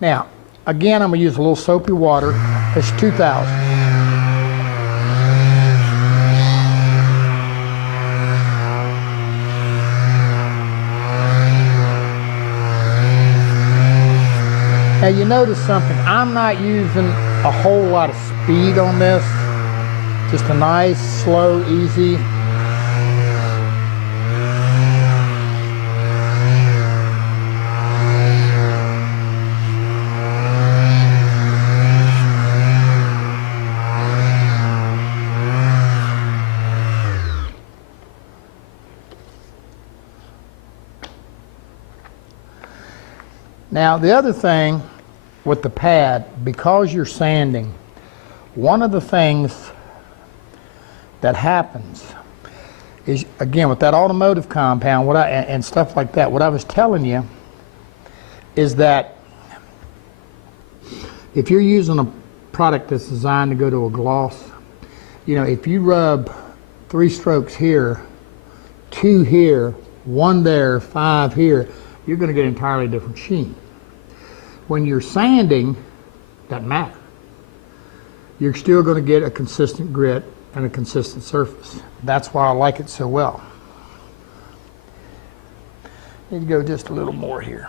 Now, again, I'm going to use a little soapy water. It's 2000. Now you notice something, I'm not using a whole lot of speed on this. Just a nice, slow, easy. Now the other thing with the pad, because you're sanding, one of the things that happens is, again, with that automotive compound, and stuff like that, what I was telling you is that if you're using a product that's designed to go to a gloss, you know, if you rub 3 strokes here, 2 here, 1 there, 5 here, you're going to get an entirely different sheen. When you're sanding, doesn't matter. You're still going to get a consistent grit and a consistent surface. That's why I like it so well. Need to go just a little more here.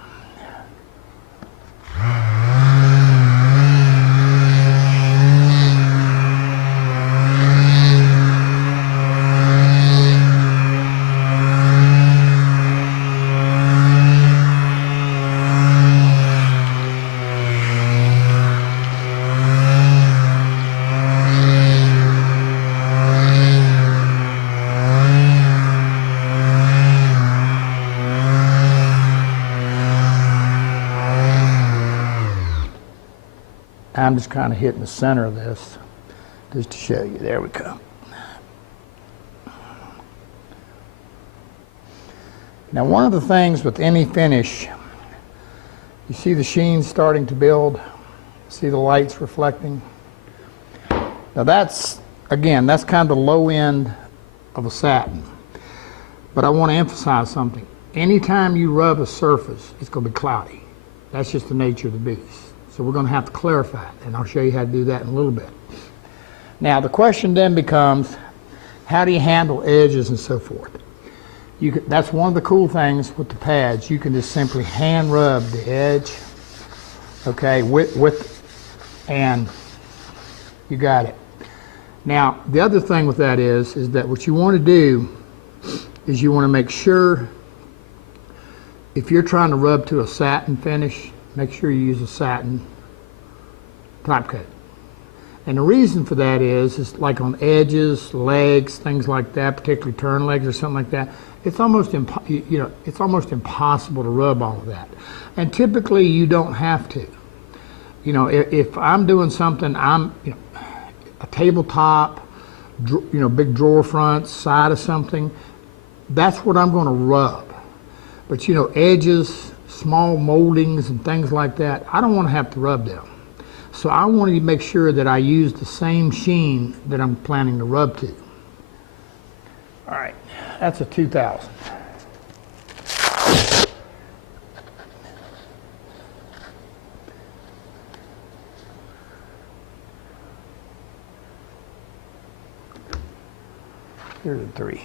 I'm just kind of hitting the center of this just to show you. There we go. Now, one of the things with any finish, you see the sheen starting to build, see the lights reflecting. Now that's, again, that's kind of the low end of a satin. But I want to emphasize something. Anytime you rub a surface, it's going to be cloudy. That's just the nature of the beast. So we're going to have to clarify it, and I'll show you how to do that in a little bit. Now the question then becomes, how do you handle edges and so forth? That's one of the cool things with the pads. You can just simply hand rub the edge, okay, and you got it. Now the other thing with that is that what you want to do is you want to make sure, if you're trying to rub to a satin finish, make sure you use a satin top coat. And the reason for that is like on edges, legs, things like that, particularly turn legs or something like that, it's almost impossible to rub all of that. And typically you don't have to. You know, if I'm doing something, a tabletop, big drawer front, side of something, that's what I'm going to rub. But edges, small moldings and things like that, I don't want to have to rub them. So I wanted to make sure that I use the same sheen that I'm planning to rub to. All right, that's a 2000. Here's a 3.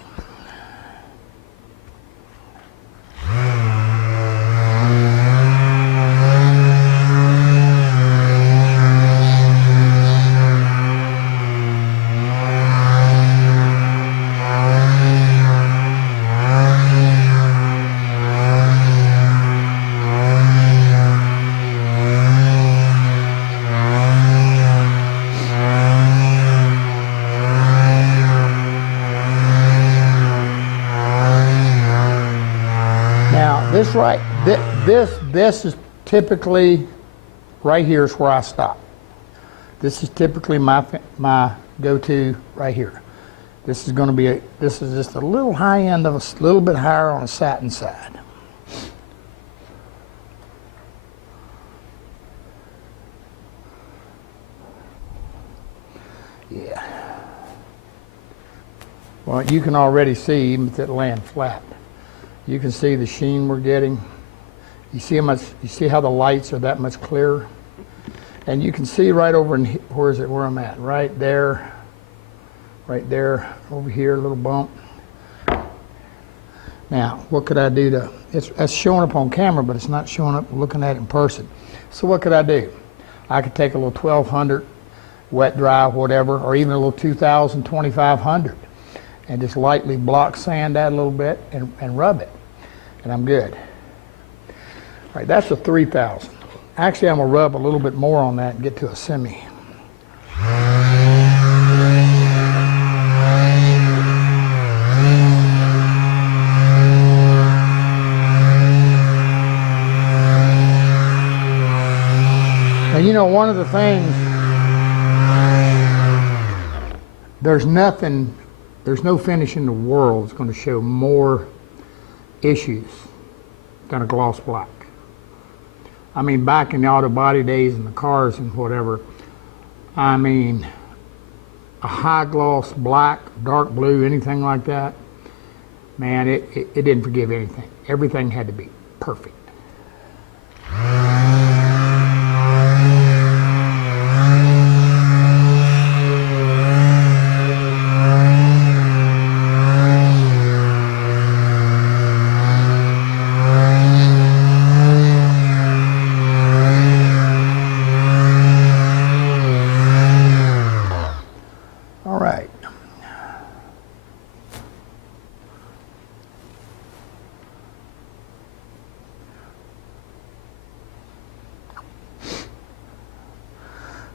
This is typically, right here is where I stop. This is typically my go-to right here. This is going to be this is just a little high end of a little bit higher on the satin side. Yeah. Well, you can already see, even if it land flat, you can see the sheen we're getting. You see how much, you see how the lights are that much clearer? And you can see right over in, where is it, where I'm at? Right there, over here, a little bump. Now, what could I do to, that's showing up on camera, but it's not showing up looking at it in person. So what could I do? I could take a little 1200, wet dry, whatever, or even a little 2000, 2500, and just lightly block sand that a little bit and rub it, and I'm good. All right, that's a 3000. Actually, I'm gonna rub a little bit more on that and get to a semi. And you know, one of the things, there's no finish in the world that's going to show more issues than a gloss black. I mean, back in the auto body days and the cars and whatever, I mean, a high gloss black, dark blue, anything like that, man, it didn't forgive anything. Everything had to be perfect.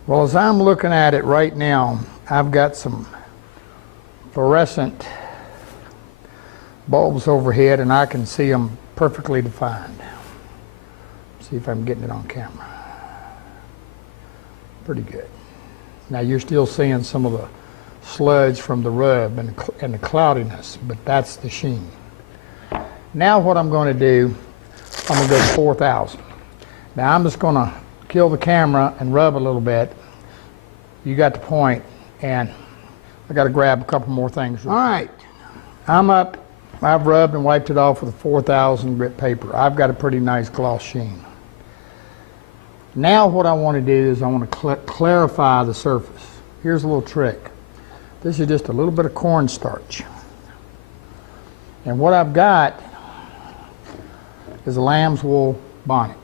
Well, as I'm looking at it right now, I've got some fluorescent bulbs overhead and I can see them perfectly defined. See if I'm getting it on camera. Pretty good. Now you're still seeing some of the sludge from the rub and the cloudiness, but that's the sheen. Now what I'm going to do, I'm going to go 4000. Now I'm just going to kill the camera and rub a little bit. You got the point, and I got to grab a couple more things. All right, I'm up. I've rubbed and wiped it off with a 4000 grit paper. I've got a pretty nice gloss sheen. Now what I want to do is I want to clarify the surface. Here's a little trick. This is just a little bit of cornstarch. And what I've got is a lamb's wool bonnet.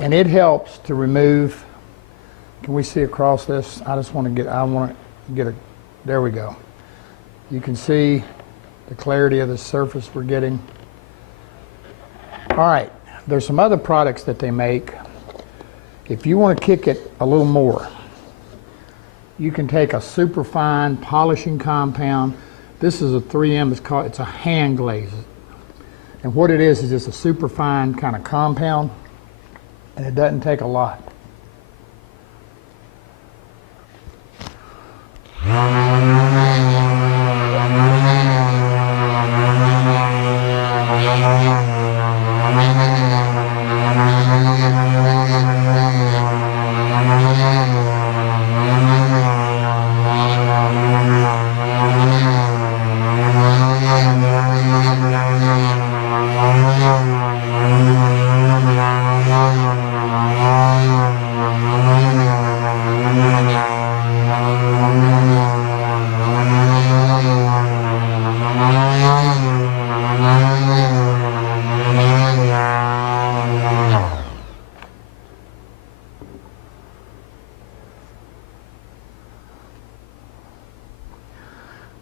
And it helps to remove, can we see across this? I want to get a, there we go. You can see the clarity of the surface we're getting. All right, there's some other products that they make. If you want to kick it a little more, you can take a super fine polishing compound. This is a 3M, it's a hand glaze. And what it is just a super fine kind of compound, and it doesn't take a lot.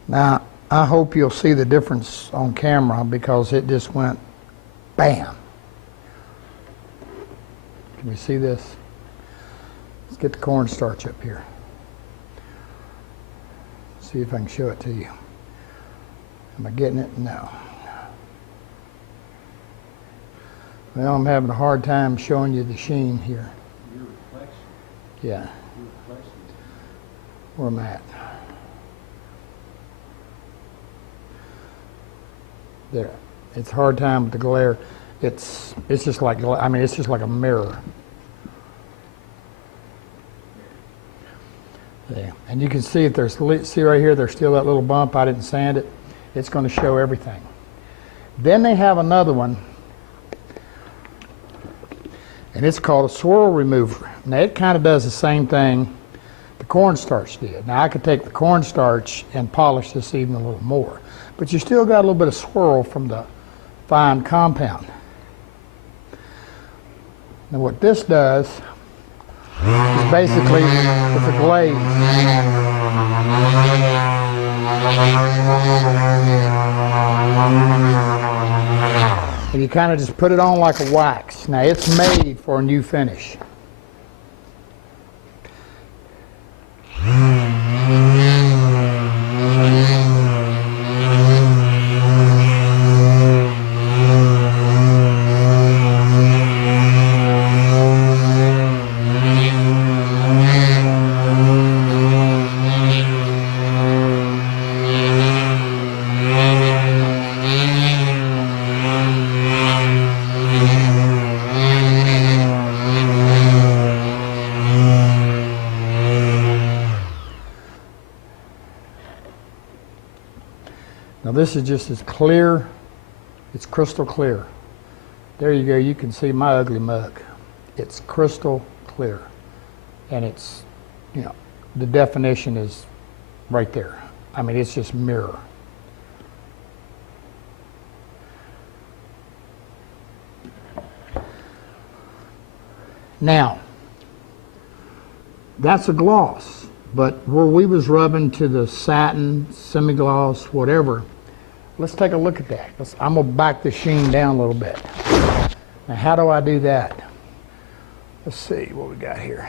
Now, I hope you'll see the difference on camera because it just went bam. Can you see this? Let's get the cornstarch up here. See if I can show it to you. Am I getting it? No. Well, I'm having a hard time showing you the sheen here. Your reflection. Yeah. Your reflection. Where am I at? There. It's a hard time with the glare. It's just like, I mean, it's just like a mirror. Yeah. And you can see if there's, see right here, there's still that little bump. I didn't sand it. It's going to show everything. Then they have another one, and it's called a Swirl Remover. Now it kind of does the same thing the cornstarch did. Now I could take the cornstarch and polish this even a little more, but you still got a little bit of swirl from the fine compound. Now what this does is basically with a glaze. And you kind of just put it on like a wax. Now it's made for a new finish. Now this is just as clear, it's crystal clear. There you go, you can see my ugly mug. It's crystal clear. And it's, you know, the definition is right there. I mean, it's just mirror. Now, that's a gloss, but where we was rubbing to the satin, semi-gloss, whatever, let's take a look at that. I'm going to back the sheen down a little bit. Now, how do I do that? Let's see what we got here.